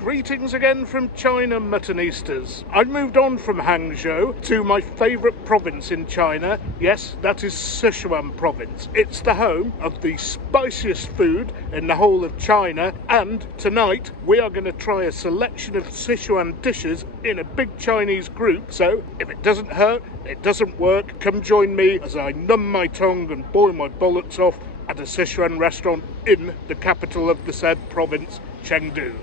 Greetings again from China, Muttonistas. I've moved on from Hangzhou to my favourite province in China. Yes, that is Sichuan province. It's the home of the spiciest food in the whole of China, and tonight we are going to try a selection of Sichuan dishes in a big Chinese group. So if it doesn't hurt, it doesn't work. Come join me as I numb my tongue and boil my bollocks off at a Sichuan restaurant in the capital of the said province, Chengdu.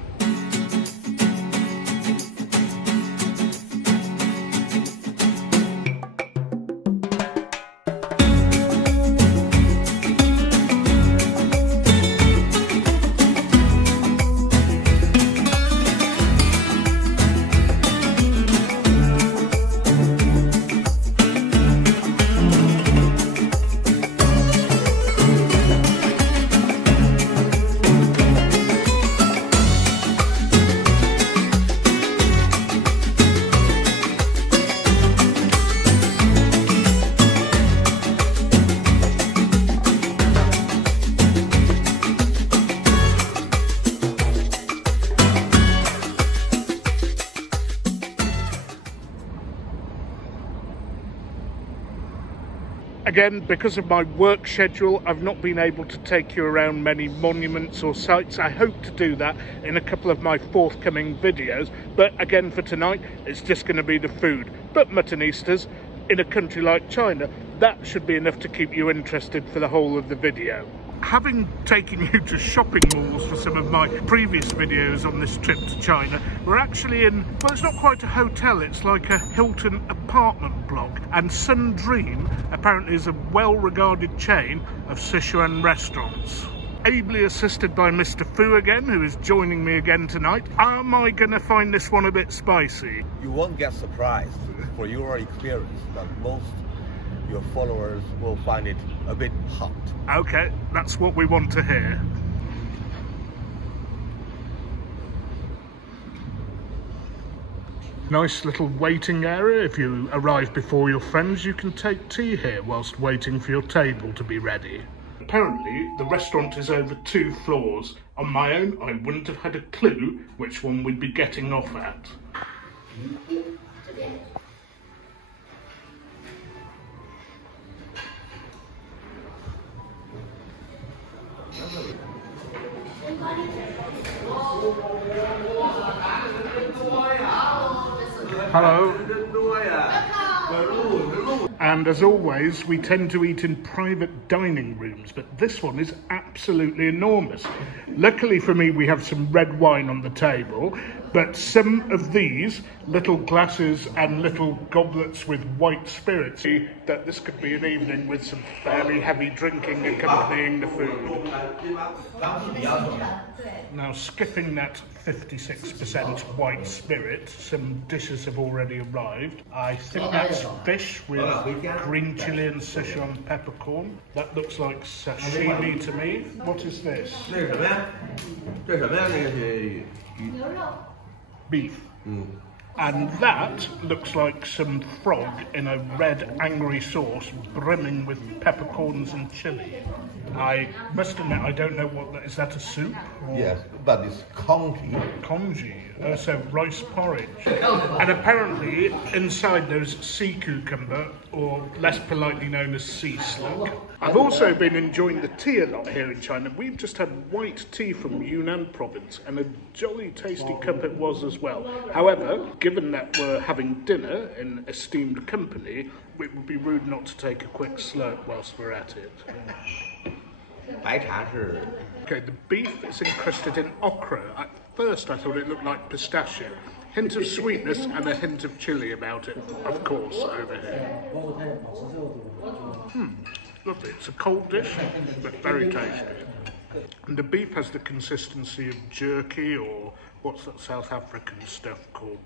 Again, because of my work schedule, I've not been able to take you around many monuments or sites. I hope to do that in a couple of my forthcoming videos. But again, for tonight, it's just going to be the food. But Muttonistas, in a country like China, that should be enough to keep you interested for the whole of the video. Having taken you to shopping malls for some of my previous videos on this trip to China, we're actually in, well, it's not quite a hotel, it's like a Hilton apartment block. And Sun Dream apparently is a well-regarded chain of Sichuan restaurants. Ably assisted by Mr. Fu again, who is joining me again tonight. Am I going to find this one a bit spicy? You won't get surprised for your experience, but most your followers will find it a bit hot. Okay, that's what we want to hear. Nice little waiting area. If you arrive before your friends, you can take tea here whilst waiting for your table to be ready. Apparently, the restaurant is over 2 floors. On my own, I wouldn't have had a clue which one we'd be getting off at. Hello. And as always, we tend to eat in private dining rooms, but this one is absolutely enormous. Luckily for me, we have some red wine on the table, but some of these little glasses and little goblets with white spirits, that this could be an evening with some fairly heavy drinking accompanying the food. Now, skipping that 56% white spirit, some dishes have already arrived. I think that's fish with green chili and Sichuan peppercorn. That looks like sashimi to me. What is this? Beef. And that looks like some frog in a red angry sauce brimming with peppercorns and chili. I must admit, I don't know what that is. That a soup? Yes, but it's congee. Congee, so rice porridge. And apparently inside there's sea cucumber, or less politely known as sea slug. I've also been enjoying the tea a lot here in China. We've just had white tea from Yunnan province, and a jolly tasty cup it was as well. However, given that we're having dinner in esteemed company, it would be rude not to take a quick slurp whilst we're at it. Okay, the beef is encrusted in okra. At first I thought it looked like pistachio. Hint of sweetness and a hint of chili about it, of course, over here. Lovely. It's a cold dish, but very tasty. And the beef has the consistency of jerky, or what's that South African stuff called?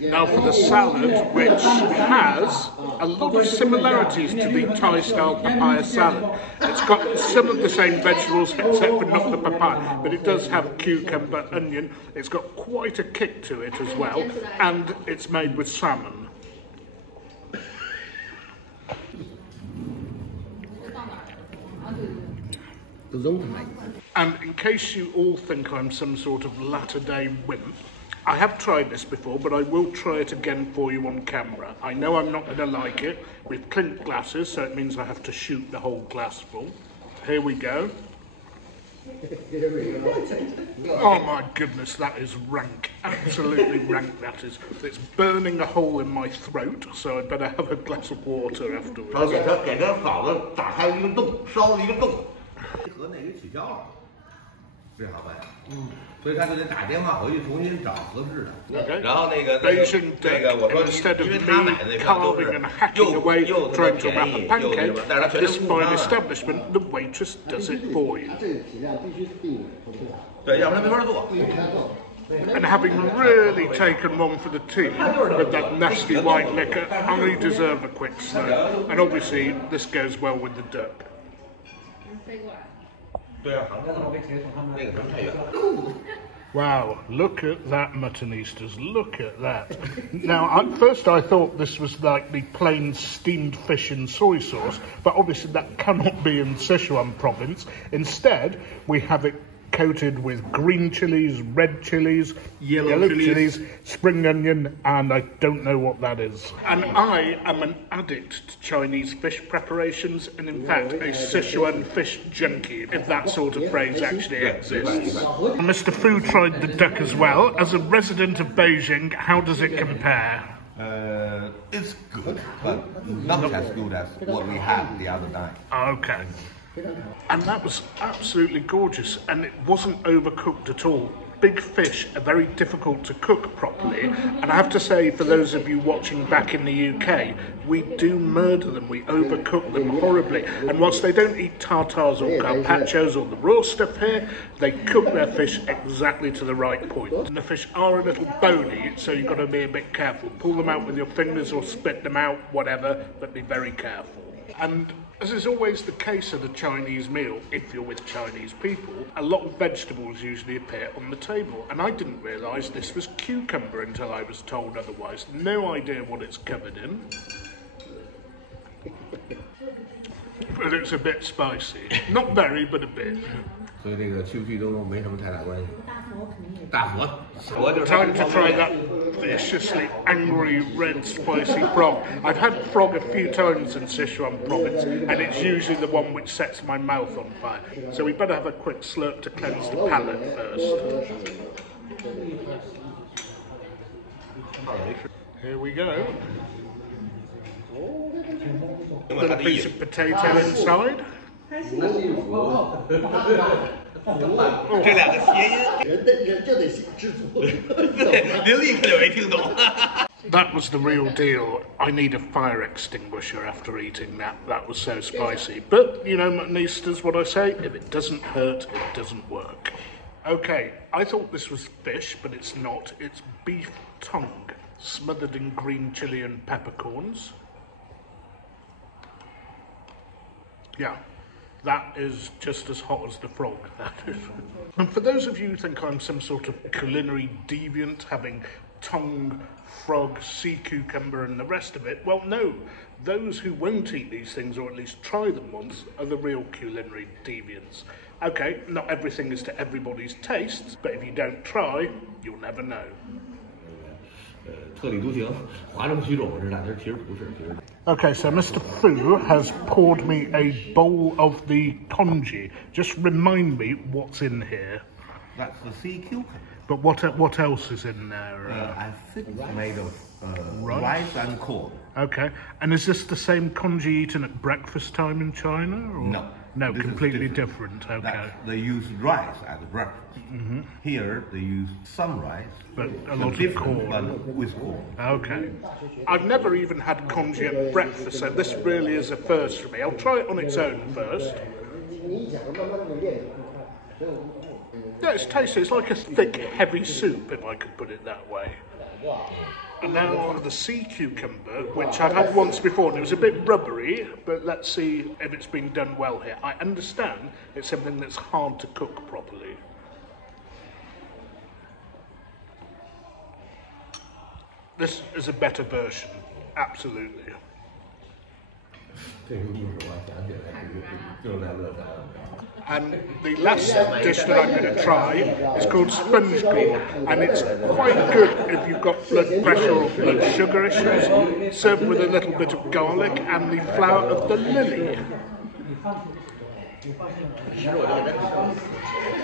Now for the salad, which has a lot of similarities to the Thai-style papaya salad. It's got some of the same vegetables, except for not the papaya, but it does have cucumber, onion. It's got quite a kick to it as well, and it's made with salmon. And in case you all think I'm some sort of latter-day wimp, I have tried this before, but I will try it again for you on camera. I know I'm not going to like it. We've clinked glasses, so it means I have to shoot the whole glass full. Here we go. Oh my goodness, that is rank. Absolutely rank, that is. It's burning a hole in my throat, so I'd better have a glass of water afterwards. 给它烤的打开一个洞，烧了一个洞，和那个取消了，这好办。所以他就得打电话回去重新找合适的。Okay. 然后那个我说， instead of 因为他买的那票都是 carving and hacking away 又 trying to wrap a 又 pancake, 但是他全 this 是公 fine 章 establishment, the waitress does it for you. 对，要不然没法做。 And having really taken one for the team with that nasty white liquor, I deserve a quick slurp. And obviously, this goes well with the duck. 对啊，那个咱们太远了。 Wow, look at that, Muttonistas, look at that. Now, at first I thought this was like the plain steamed fish in soy sauce, but obviously that cannot be in Sichuan province. Instead, we have it coated with green chilies, red chilies, yellow chilies, spring onion, and I don't know what that is. And I am an addict to Chinese fish preparations, and in fact a Sichuan fish junkie, if that sort of phrase actually exists. Mr. Fu tried the duck as well. As a resident of Beijing, how does it compare? It's good, but not as good as what we had the other night. Okay. And that was absolutely gorgeous, and it wasn't overcooked at all. Big fish are very difficult to cook properly, and I have to say, for those of you watching back in the UK, we do murder them, we overcook them horribly. And whilst they don't eat tartars or carpaccios or the raw stuff here, they cook their fish exactly to the right point. And the fish are a little bony, so you've got to be a bit careful. Pull them out with your fingers or spit them out, whatever, but be very careful. And as is always the case at a Chinese meal, if you're with Chinese people, a lot of vegetables usually appear on the table. And I didn't realise this was cucumber until I was told otherwise. No idea what it's covered in. But it's a bit spicy. Not very, but a bit. 所以这个去不去都没什么太大关系。大佛，佛就是 Time to try that viciously angry red spicy frog. I've had frog a few times in Sichuan province, and it's usually the one which sets my mouth on fire. So we better have a quick slurp to cleanse the palate first. Here we go. Little piece of potato inside. 这两个谐音，人就得知足。对，您立刻就没听懂。That was the real deal. I need a fire extinguisher after eating that. That was so spicy. But, you know, Muttonistas, what I say, if it doesn't hurt, it doesn't work. Okay, I thought this was fish, but it's not. It's beef tongue, smothered in green chili and peppercorns. Yeah. That is just as hot as the frog, that is. And for those of you who think I'm some sort of culinary deviant, having tongue, frog, sea cucumber and the rest of it, well, no. Those who won't eat these things, or at least try them once, are the real culinary deviants. Okay, not everything is to everybody's tastes, but if you don't try, you'll never know. 特立独行，哗众取宠似的，其实不是，其实。 Okay, so Mr. Fu has poured me a bowl of the congee. Just remind me what's in here. That's the sea cucumber. But what else is in there? I think it's made of rice and corn. Okay, and is this the same congee eaten at breakfast time in China? Or? No. No, completely different. Okay. They use rice at breakfast. Here they use some rice, but a lot of corn. But with corn. Okay. I've never even had congee at breakfast, so this really is a first for me. I'll try it on its own first. Yeah, it's tasty. It's like a thick, heavy soup, if I could put it that way. And now on the sea cucumber, which I've had once before, and it was a bit rubbery, but let's see if it's been done well here. I understand it's something that's hard to cook properly. This is a better version, absolutely. And the last dish that I'm going to try is called sponge gourd, and it's quite good if you've got blood pressure or blood sugar issues, served with a little bit of garlic and the flower of the lily.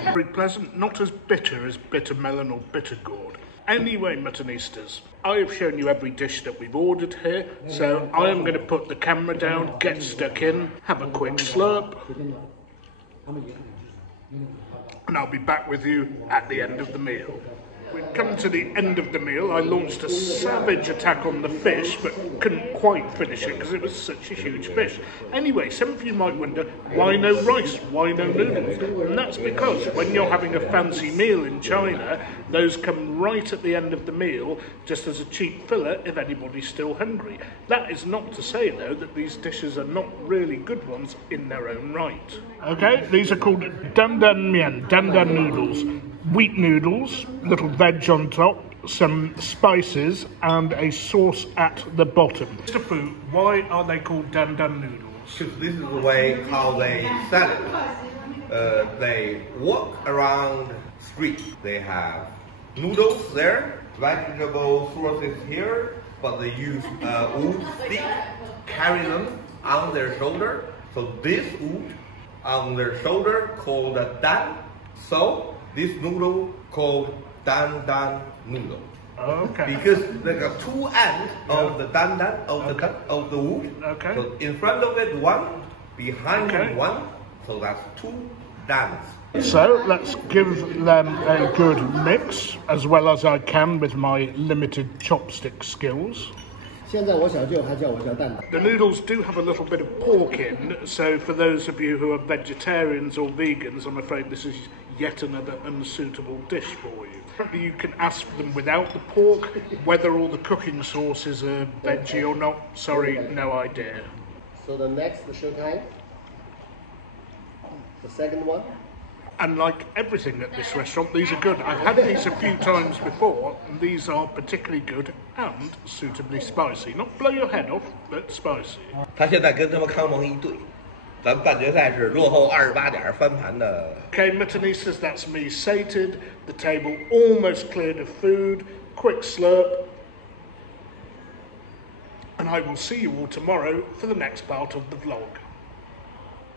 Very pleasant, not as bitter as bitter melon or bitter gourd. Anyway, Muttonistas, I have shown you every dish that we've ordered here, so I am going to put the camera down, get stuck in, have a quick slurp, and I'll be back with you at the end of the meal. We've come to the end of the meal. I launched a savage attack on the fish, but couldn't quite finish it because it was such a huge fish. Anyway, some of you might wonder, why no rice? Why no noodles? And that's because when you're having a fancy meal in China, those come right at the end of the meal, just as a cheap filler if anybody's still hungry. That is not to say, though, that these dishes are not really good ones in their own right. Okay, these are called dandan mian, dandan noodles. Wheat noodles, little veg on top, some spices and a sauce at the bottom. Mr. Fu, why are they called dandan noodles? Because this is the way how they sell it. They walk around street. They have noodles there, vegetable sources here, but they use wood stick, carry them on their shoulder. So this wood on their shoulder called a dan. So this noodle called dandan noodle. Okay. Because there are two ends of the dandan of the wood. Okay. So in front of it one, behind it one. So that's two dans. So let's give them a good mix, as well as I can with my limited chopstick skills. The noodles do have a little bit of pork in, so for those of you who are vegetarians or vegans, I'm afraid this is yet another unsuitable dish for you. You can ask for them without the pork. Whether all the cooking sauces are veggie or not, sorry, no idea. So the next, the shokai, the second one. And like everything at this restaurant, these are good. I've had these a few times before, and these are particularly good and suitably spicy. Not blow your head off, but spicy. 他现在跟他们康盟一队，咱们半决赛是落后28点翻盘的。 Okay, Muttonistas, that's me sated. The table almost cleared of food. Quick slurp. And I will see you all tomorrow for the next part of the vlog.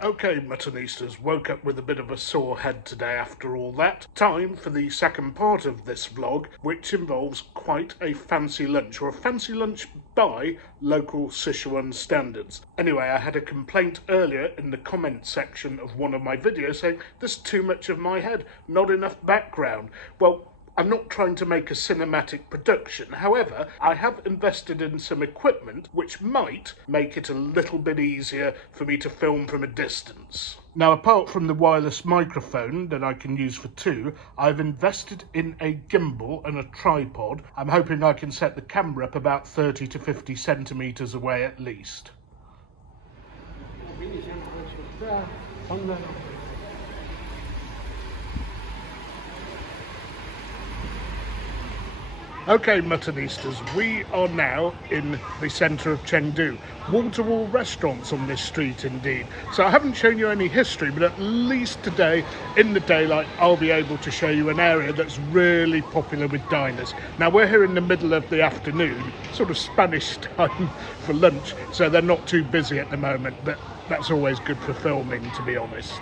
Okay, Muttonistas, woke up with a bit of a sore head today after all that. Time for the second part of this vlog, which involves quite a fancy lunch, or a fancy lunch by local Sichuan standards. Anyway, I had a complaint earlier in the comment section of one of my videos saying, there's too much of my head, not enough background. Well, I'm not trying to make a cinematic production. However, I have invested in some equipment which might make it a little bit easier for me to film from a distance. Now, apart from the wireless microphone that I can use for two, I've invested in a gimbal and a tripod. I'm hoping I can set the camera up about 30 to 50 centimetres away at least. Okay, Muttonistas, we are now in the centre of Chengdu. Wall-to-wall restaurants on this street indeed. So I haven't shown you any history, but at least today, in the daylight, I'll be able to show you an area that's really popular with diners. Now, we're here in the middle of the afternoon, sort of Spanish time for lunch, so they're not too busy at the moment, but that's always good for filming, to be honest.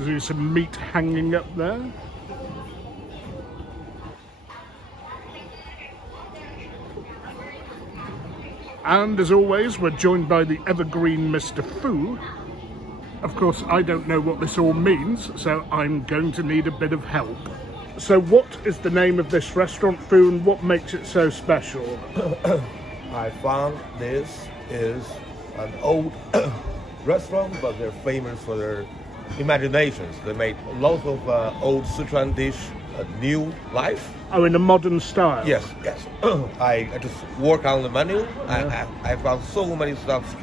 There's some meat hanging up there. And as always, we're joined by the evergreen Mr. Fu. Of course, I don't know what this all means, so I'm going to need a bit of help. So what is the name of this restaurant, Fu, and what makes it so special? I found this is an old restaurant, but they're famous for their imaginations. They made lots of old Sichuan dish new life. Oh, in a modern style? Yes, yes. I just work on the menu. I found so many stuff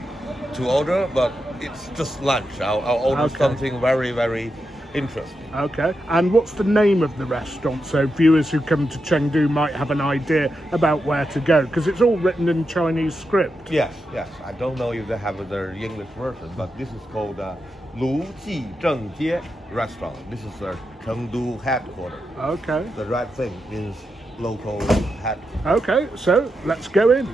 to order, but it's just lunch. I'll order something very, very interesting. Okay, and what's the name of the restaurant so viewers who come to Chengdu might have an idea about where to go? Because it's all written in Chinese script. Yes, yes. I don't know if they have the English version, but this is called Lu Ji Zheng Jie Restaurant. This is their Chengdu headquarters. Okay. The right thing is local headquarters. Okay, so let's go in.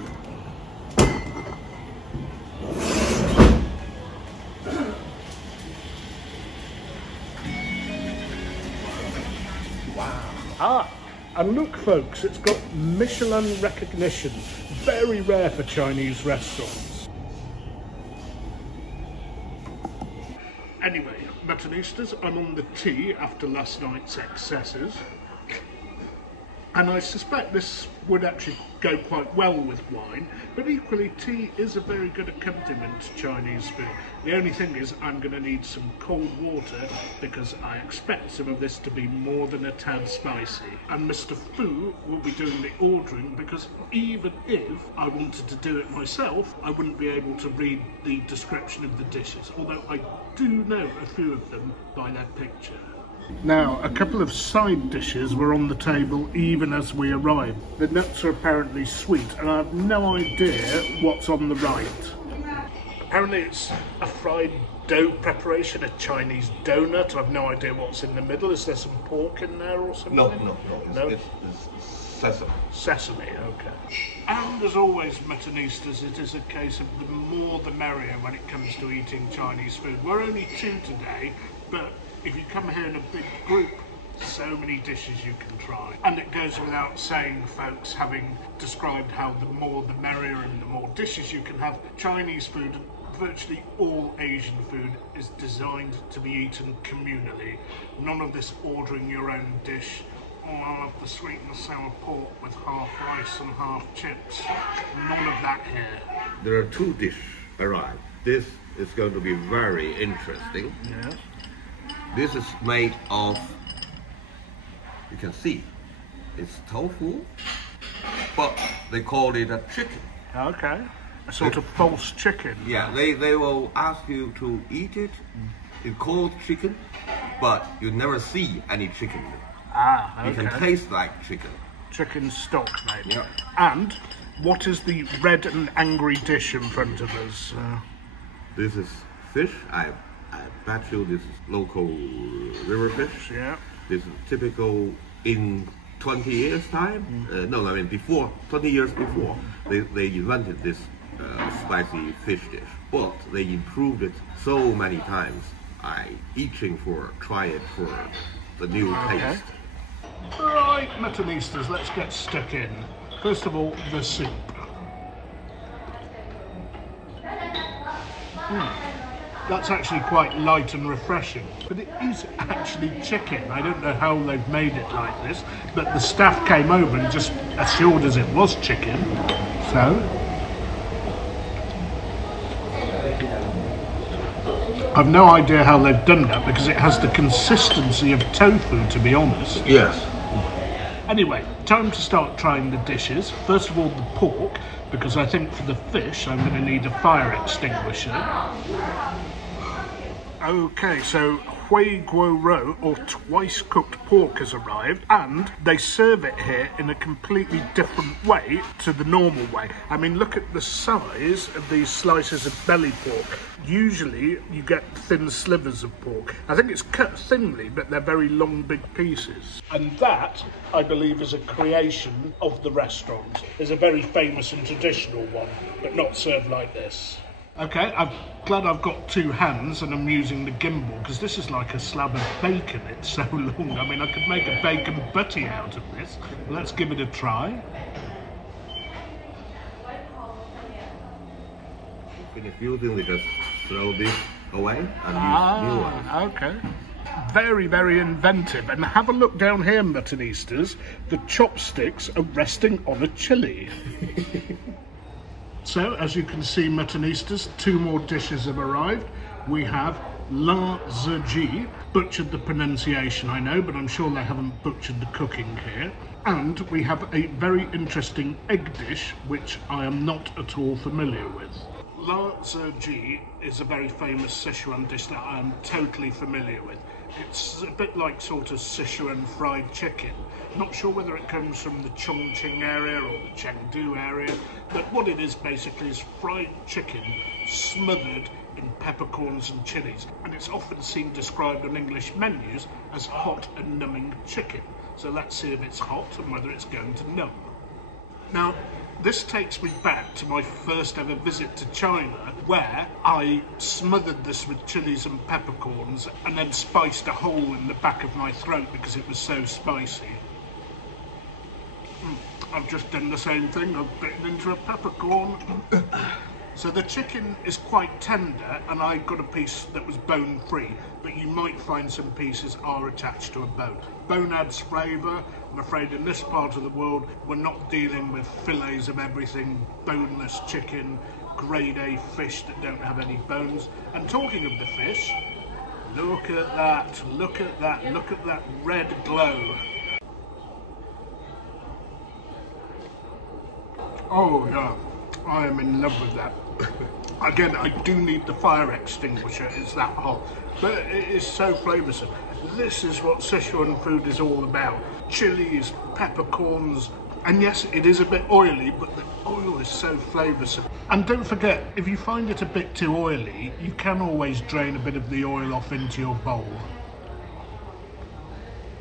Ah, and look folks, it's got Michelin recognition. Very rare for Chinese restaurants. Anyway, Muttonistas, I'm on the tea after last night's excesses. And I suspect this would actually go quite well with wine, but equally tea is a very good accompaniment to Chinese food. The only thing is I'm going to need some cold water because I expect some of this to be more than a tad spicy. And Mr. Fu will be doing the ordering because even if I wanted to do it myself, I wouldn't be able to read the description of the dishes, although I do know a few of them by their picture. Now, a couple of side dishes were on the table even as we arrived. The nuts are apparently sweet, and I have no idea what's on the right. Apparently it's a fried dough preparation, a Chinese donut. I've no idea what's in the middle. Is there some pork in there or something? No. It's sesame. Sesame, okay. And as always, Muttonistas, it is a case of the more the merrier when it comes to eating Chinese food. We're only 2 today, but if you come here in a big group, so many dishes you can try. And it goes without saying, folks, having described how the more the merrier and the more dishes you can have, Chinese food, virtually all Asian food, is designed to be eaten communally. None of this ordering your own dish. Oh, I'll have the sweet and sour pork with half rice and half chips. None of that here. There are 2 dishes arrived. This is going to be very interesting. Yes. This is made of, you can see, it's tofu, but they call it a chicken. Okay. A sort of false chicken. Yeah, they will ask you to eat it. It's called chicken, but you never see any chicken. Ah, okay. You can taste like chicken. Chicken stock, maybe. Yeah. And what is the red and angry dish in front of us? This is fish. I bet you this is local river fish. Yeah. This is typical in 20 years time. No, I mean before, 20 years before, they invented this spicy fish dish. But they improved it so many times. I itching for try it for the new taste. Right, Muttonistas, let's get stuck in. First of all, the soup. That's actually quite light and refreshing, but it is actually chicken. I don't know how they've made it like this, but the staff came over and just assured us it was chicken. So, I've no idea how they've done that because it has the consistency of tofu, to be honest. Yes. Anyway, time to start trying the dishes. First of all, the pork, because I think for the fish I'm going to need a fire extinguisher. Okay, so Hui Guo Ro, or twice cooked pork, has arrived, and they serve it here in a completely different way to the normal way. I mean, look at the size of these slices of belly pork. Usually you get thin slivers of pork. I think it's cut thinly, but they're very long, big pieces. And that, I believe, is a creation of the restaurant. It's a very famous and traditional one, but not served like this. Okay, I'm glad I've got 2 hands and I'm using the gimbal because this is like a slab of bacon. It's so long. I mean, I could make a bacon butty out of this. Let's give it a try. Finish using, we just throw this away and use new one. Okay. Very, very inventive. And have a look down here, Muttonistas. The chopsticks are resting on a chili. So, as you can see, Muttonistas, 2 more dishes have arrived. We have La Ziji, butchered the pronunciation, I know, but I'm sure they haven't butchered the cooking here. And we have a very interesting egg dish, which I am not at all familiar with. La Ziji is a very famous Sichuan dish that I'm totally familiar with. It's a bit like sort of Sichuan fried chicken. Not sure whether it comes from the Chongqing area or the Chengdu area, but what it is basically is fried chicken smothered in peppercorns and chilies, and it's often seen described on English menus as hot and numbing chicken. So let's see if it's hot and whether it's going to numb. Now, this takes me back to my first ever visit to China, where I smothered this with chilies and peppercorns and then spiced a hole in the back of my throat because it was so spicy. I've just done the same thing, I've bitten into a peppercorn. So the chicken is quite tender, and I got a piece that was bone free, but you might find some pieces are attached to a bone. Bone adds flavour. I'm afraid in this part of the world we're not dealing with fillets of everything, boneless chicken, grade A fish that don't have any bones. And talking of the fish, look at that, look at that, look at that red glow. Oh yeah, I am in love with that. Again, I do need the fire extinguisher, it's that hot, but it is so flavoursome. This is what Sichuan food is all about. Chilies, peppercorns, and yes, it is a bit oily, but the oil is so flavoursome. And don't forget, if you find it a bit too oily, you can always drain a bit of the oil off into your bowl.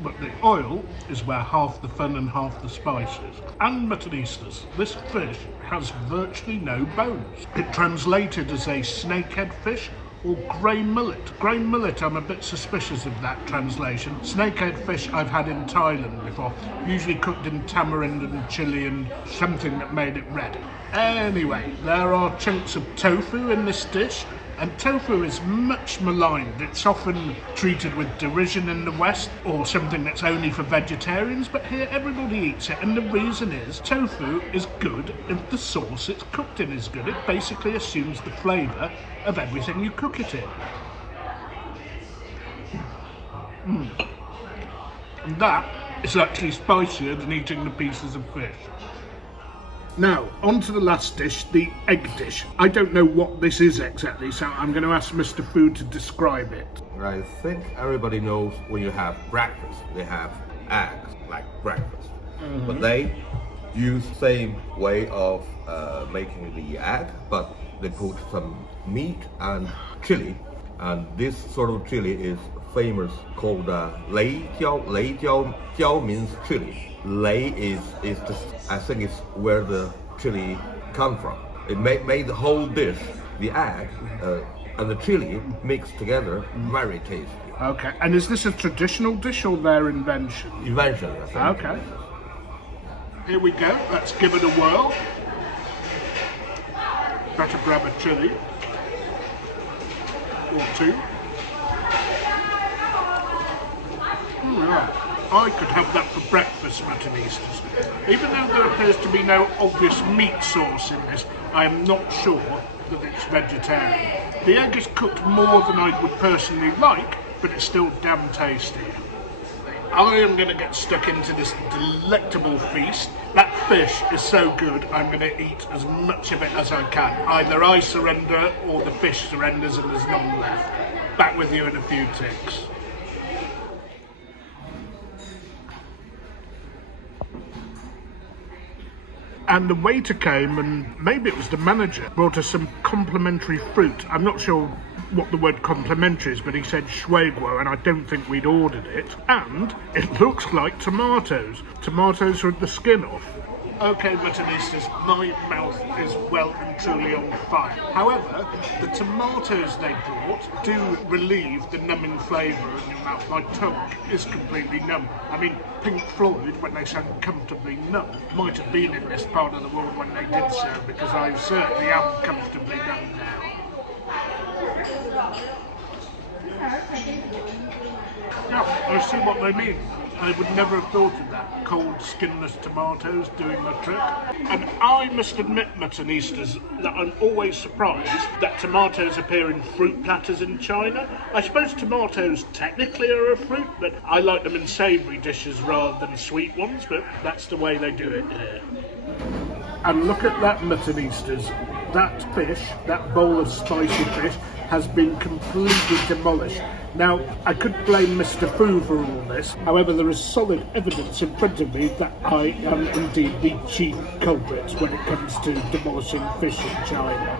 But the oil is where half the fun and half the spice is. And Muttonistas, this fish has virtually no bones. It translated as a snakehead fish or grey mullet. Grey mullet, I'm a bit suspicious of that translation. Snakehead fish I've had in Thailand before, usually cooked in tamarind and chilli and something that made it red. Anyway, there are chunks of tofu in this dish, and tofu is much maligned. It's often treated with derision in the West, or something that's only for vegetarians, but here everybody eats it, and the reason is tofu is good if the sauce it's cooked in is good. It basically assumes the flavour of everything you cook it in. And that is actually spicier than eating the pieces of fish. Now, on to the last dish, the egg dish. I don't know what this is exactly, so I'm going to ask Mr. Food to describe it. I think everybody knows when you have breakfast, they have eggs like breakfast. But they use the same way of making the egg, but they put some meat and chili. And this sort of chili is famous, called Lei Jiao. Lei Jiao means chili. Lei is the, I think it's where the chili come from. It made the whole dish, the egg and the chili mixed together, very tasty. Okay, and is this a traditional dish or their invention? Invention, I think. Okay. Here we go, let's give it a whirl. Better grab a chili or two. Yeah. I could have that for breakfast, Muttonistas. Even though there appears to be no obvious meat source in this, I am not sure that it's vegetarian. The egg is cooked more than I would personally like, but it's still damn tasty. I am going to get stuck into this delectable feast. That fish is so good, I'm going to eat as much of it as I can. Either I surrender or the fish surrenders and there's none left. Back with you in a few ticks. And the waiter came, and maybe it was the manager, brought us some complimentary fruit. I'm not sure what the word complimentary is, but he said shuiguo, and I don't think we'd ordered it. And it looks like tomatoes. Tomatoes with the skin off. Okay, Muttonistas, my mouth is well and truly on fire. However, the tomatoes they brought do relieve the numbing flavour in your mouth. My tongue is completely numb. I mean, Pink Floyd, when they sang Comfortably Numb, might have been in this part of the world when they did so, because I certainly am comfortably numb now. Yeah, I see what they mean. I would never have thought of that. Cold, skinless tomatoes doing the trick. And I must admit, Muttonistas, that I'm always surprised that tomatoes appear in fruit platters in China. I suppose tomatoes technically are a fruit, but I like them in savoury dishes rather than sweet ones, but that's the way they do it here. And look at that, Muttonistas. that fish, that bowl of spicy fish, has been completely demolished. Now, I could blame Mr. Fu for all this, however there is solid evidence in front of me that I am indeed the chief culprit when it comes to demolishing fish in China.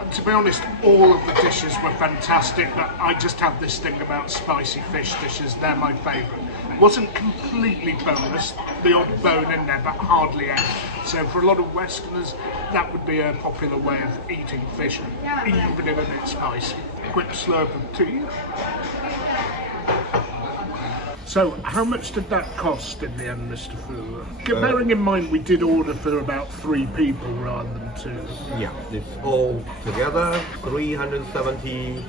And to be honest, all of the dishes were fantastic, but I just have this thing about spicy fish dishes, they're my favourite. Wasn't completely boneless, the odd bone in there, but hardly any. So for a lot of Westerners, that would be a popular way of eating fish, even if it's spicy. Quick slurp of tea. So, how much did that cost in the end, Mr. Fu? Bearing in mind we did order for about 3 people rather than 2. Yeah, it's all together 370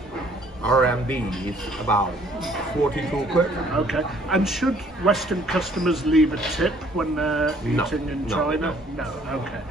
RMB is about 42 quid. Okay. And should Western customers leave a tip when they're eating in China? No. Okay.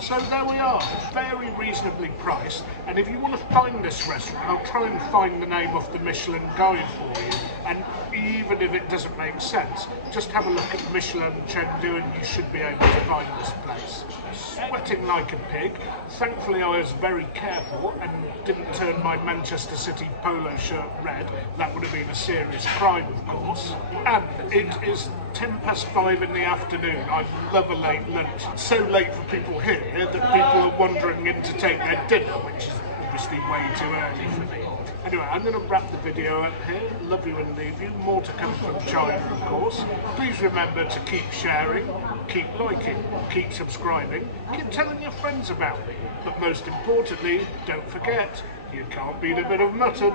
So there we are, very reasonably priced, and if you want to find this restaurant, I'll try and find the name off the Michelin guide for you, and even if it doesn't make sense, just have a look at Michelin Chengdu and you should be able to find this place. Sweating like a pig. Thankfully I was very careful and didn't turn my Manchester City polo shirt red. That would have been a serious crime, of course. And it is 5:10 in the afternoon. I love a late lunch. So late for people here that people are wandering in to take their dinner, which is obviously way too early for me. Anyway, I'm going to wrap the video up here. Love you and leave you. More to come from China, of course. Please remember to keep sharing, keep liking, keep subscribing, keep telling your friends about me. But most importantly, don't forget, you can't beat a bit of mutton.